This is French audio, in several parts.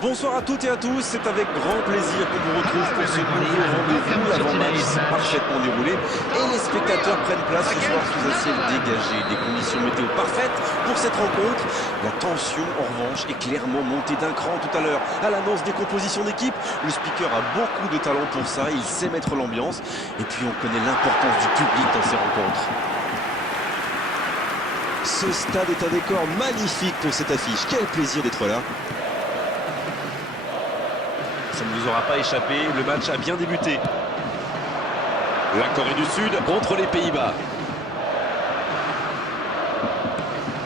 Bonsoir à toutes et à tous, c'est avec grand plaisir qu'on vous retrouve pour ce nouveau rendez-vous. L'avant-match s'est parfaitement déroulé et les spectateurs prennent place ce soir sous un ciel dégagé. Des conditions météo parfaites pour cette rencontre. La tension, en revanche, est clairement montée d'un cran tout à l'heure. À l'annonce des compositions d'équipe, le speaker a beaucoup de talent pour ça, il sait mettre l'ambiance. Et puis on connaît l'importance du public dans ces rencontres. Ce stade est un décor magnifique pour cette affiche. Quel plaisir d'être là. Ça ne vous aura pas échappé, le match a bien débuté. La Corée du Sud contre les Pays-Bas.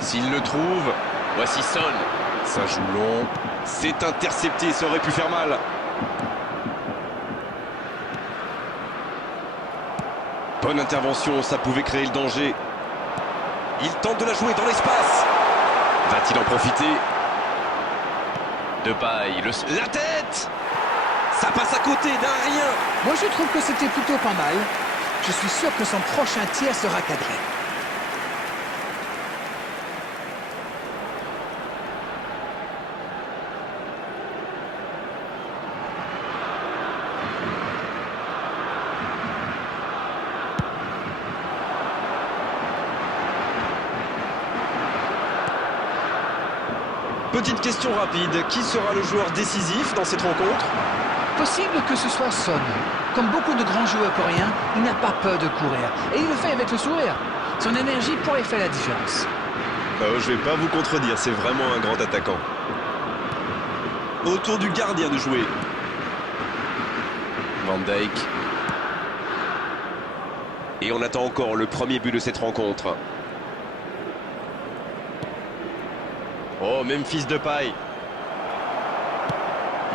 S'il le trouve, voici Son. Ça joue long, c'est intercepté, ça aurait pu faire mal. Bonne intervention, ça pouvait créer le danger. Il tente de la jouer dans l'espace. Va-t-il en profiter? Depay, la tête! Ça passe à côté d'un rien. Moi, je trouve que c'était plutôt pas mal. Je suis sûr que son prochain tir sera cadré. Petite question rapide, qui sera le joueur décisif dans cette rencontre? Possible que ce soit Son. Comme beaucoup de grands joueurs coréens, il n'a pas peur de courir. Et il le fait avec le sourire. Son énergie pourrait faire la différence. Je vais pas vous contredire, c'est vraiment un grand attaquant. Autour du gardien de jouer. Van Dijk. Et on attend encore le premier but de cette rencontre. Oh, Memphis Depay.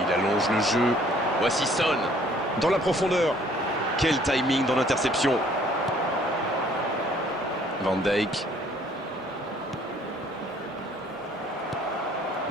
Il allonge le jeu. Voici Son. Dans la profondeur. Quel timing dans l'interception. Van Dijk.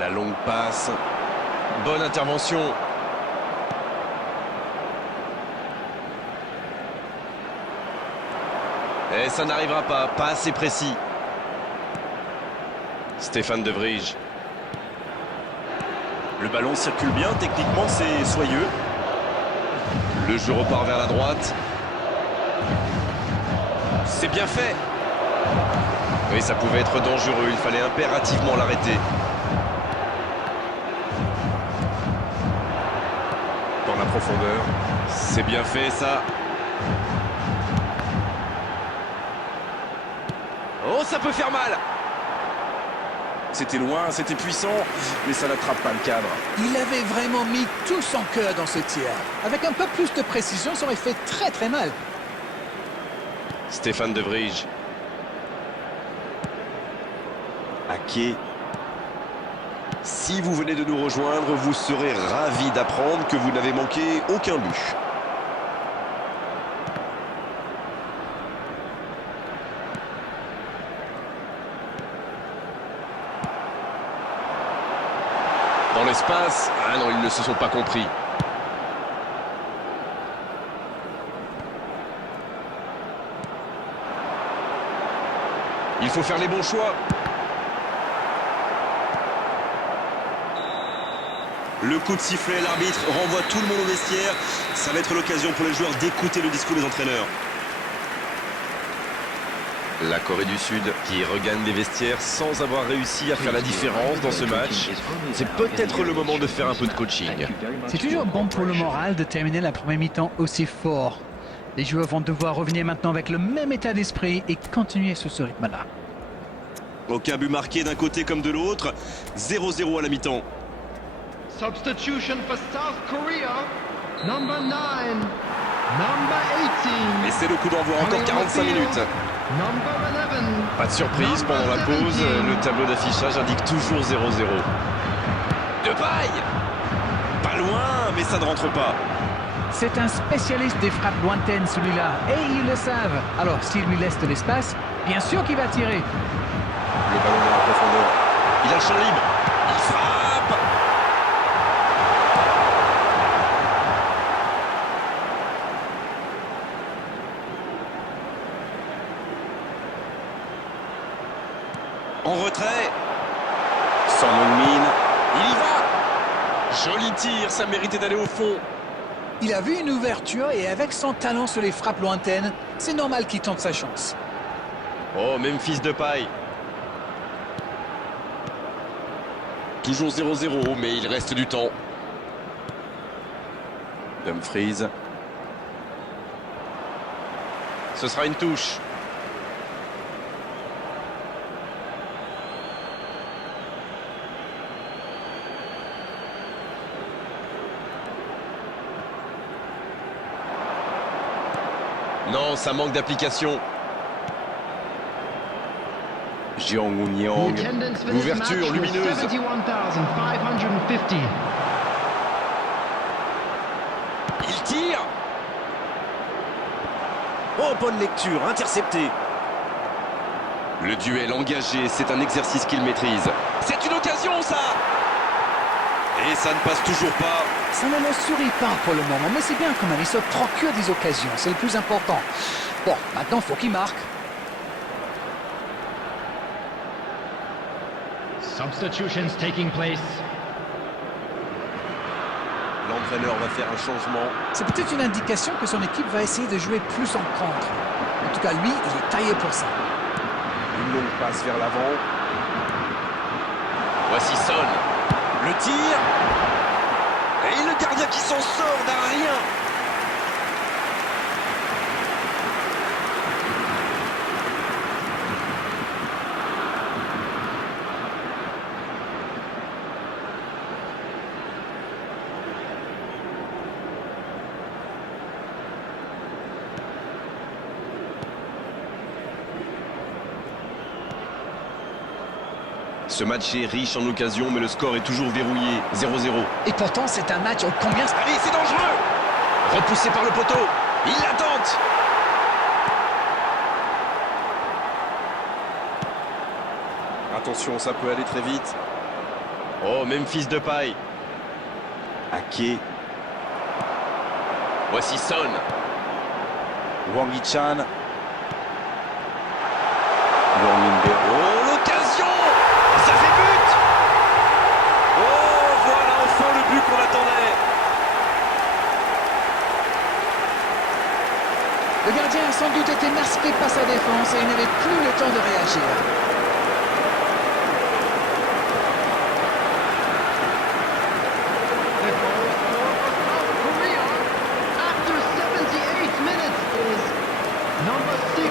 La longue passe. Bonne intervention. Et ça n'arrivera pas assez précis. Stéphane De Vrij. Le ballon circule bien, techniquement c'est soyeux. Le jeu repart vers la droite. C'est bien fait. Oui, ça pouvait être dangereux, il fallait impérativement l'arrêter. Dans la profondeur. C'est bien fait ça. Oh, ça peut faire mal. C'était loin, c'était puissant, mais ça n'attrape pas le cadre. Il avait vraiment mis tout son cœur dans ce tir. Avec un peu plus de précision, ça aurait fait très très mal. Stéphane De Vrij. Ake. Si vous venez de nous rejoindre, vous serez ravis d'apprendre que vous n'avez manqué aucun but. Dans l'espace, ah non, ils ne se sont pas compris. Il faut faire les bons choix. Le coup de sifflet, l'arbitre renvoie tout le monde au vestiaire. Ça va être l'occasion pour les joueurs d'écouter le discours des entraîneurs. La Corée du Sud qui regagne les vestiaires sans avoir réussi à faire la différence dans ce match. C'est peut-être le moment de faire un peu de coaching. C'est toujours bon pour le moral de terminer la première mi-temps aussi fort. Les joueurs vont devoir revenir maintenant avec le même état d'esprit et continuer sur ce rythme-là. Aucun but marqué d'un côté comme de l'autre. 0-0 à la mi-temps. Substitution for South Korea. Number 9. Number 18. Et c'est le coup d'envoi, encore 45 minutes. Number 11. Pas de surprise pendant la pause, le tableau d'affichage indique toujours 0-0. Depay. Pas loin, mais ça ne rentre pas. C'est un spécialiste des frappes lointaines celui-là, et ils le savent. Alors s'il lui laisse de l'espace, bien sûr qu'il va tirer. Le ballon dans la profondeur. Il a le champ libre. Il frappe. En retrait. Son Heung-min, il y va. Joli tir, ça méritait d'aller au fond. Il a vu une ouverture et avec son talent sur les frappes lointaines, c'est normal qu'il tente sa chance. Oh, Memphis Depay. Toujours 0-0, mais il reste du temps. Dumfries. Ce sera une touche. Non, ça manque d'application. Jeong Eun-yang. L'ouverture lumineuse. 71,550. Il tire. Oh, bonne lecture, intercepté. Le duel engagé, c'est un exercice qu'il maîtrise. C'est une occasion, ça. Et ça ne passe toujours pas. Ça ne le sourit pas pour le moment, mais c'est bien quand même. Il se procure des occasions, c'est le plus important. Bon, maintenant, il faut qu'il marque. Substitutions taking place. L'entraîneur va faire un changement. C'est peut-être une indication que son équipe va essayer de jouer plus en contre. En tout cas, lui, il est taillé pour ça. Une longue passe vers l'avant. Voici Son. Le tir. Et le gardien qui s'en sort d'un rien. Ce match est riche en occasions, mais le score est toujours verrouillé. 0-0. Et pourtant, c'est un match ô combien... Allez, c'est dangereux. Repoussé par le poteau. Il la tente. Attention, ça peut aller très vite. Oh, Memphis Depay. Ake. Voici Son. Wang Hee-chan. Oh, l'occasion. Ça fait but. Oh, voilà enfin le but qu'on attendait. Le gardien a sans doute été masqué par sa défense et il n'avait plus le temps de réagir. Korea, after 78 minutes, is number 6.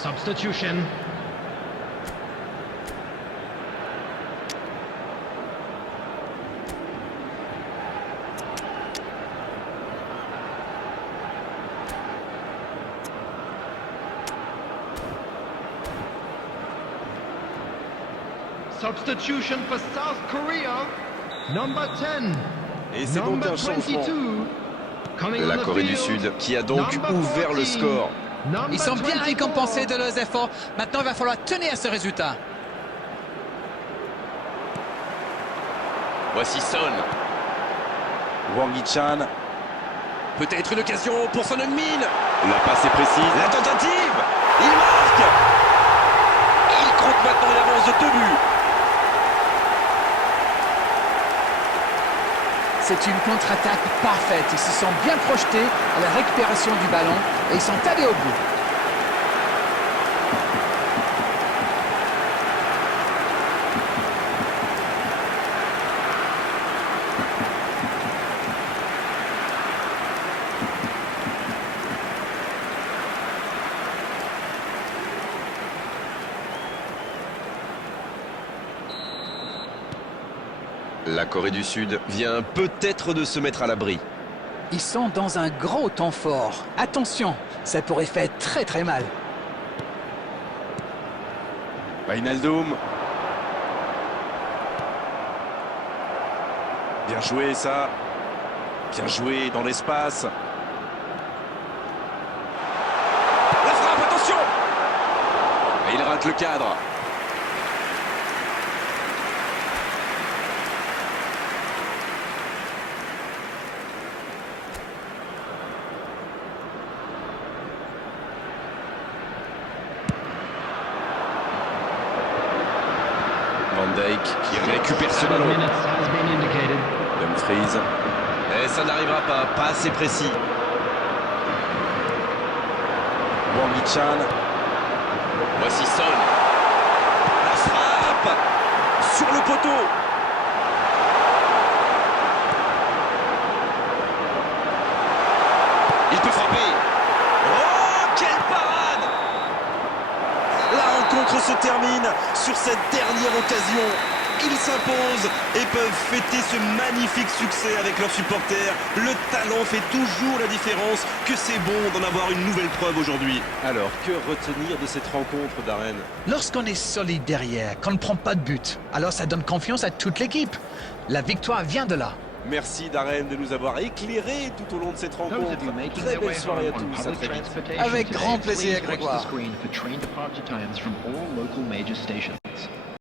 Substitution. Substitution for South Korea. Number 10. Et c'est donc Number un changement. 22. Coming La on the Corée du field. Sud qui a donc Number ouvert le 14. score. Number Ils sont bien 24. récompensés de leurs efforts. Maintenant, il va falloir tenir à ce résultat. Voici Son. Wang Hee-chan. Peut-être une occasion pour Son Heung-min. La passe est précise. La tentative. Il marque. Il compte maintenant une avance de 2 buts. C'est une contre-attaque parfaite. Ils se sont bien projetés à la récupération du ballon et ils sont allés au bout. La Corée du Sud vient peut-être de se mettre à l'abri. Ils sont dans un gros temps fort. Attention, ça pourrait faire très très mal. Wijnaldum. Bien joué ça. Bien joué dans l'espace. rate le cadre. Van Dijk qui récupère ce ballon. Dumfries. Et ça n'arrivera pas assez précis. Wang Hee-chan. Voici Son. La frappe sur le poteau. Il peut frapper. Oh, quelle parade! La rencontre se termine sur cette dernière occasion. Ils s'imposent et peuvent fêter ce magnifique succès avec leurs supporters. Le talent fait toujours la différence. Que c'est bon d'en avoir une nouvelle preuve aujourd'hui. Alors, que retenir de cette rencontre, Darren? Lorsqu'on est solide derrière, qu'on ne prend pas de but, alors ça donne confiance à toute l'équipe. La victoire vient de là. Merci Darren de nous avoir éclairés tout au long de cette rencontre. Très belle soirée à tous, à très vite. Avec grand plaisir, Grégoire.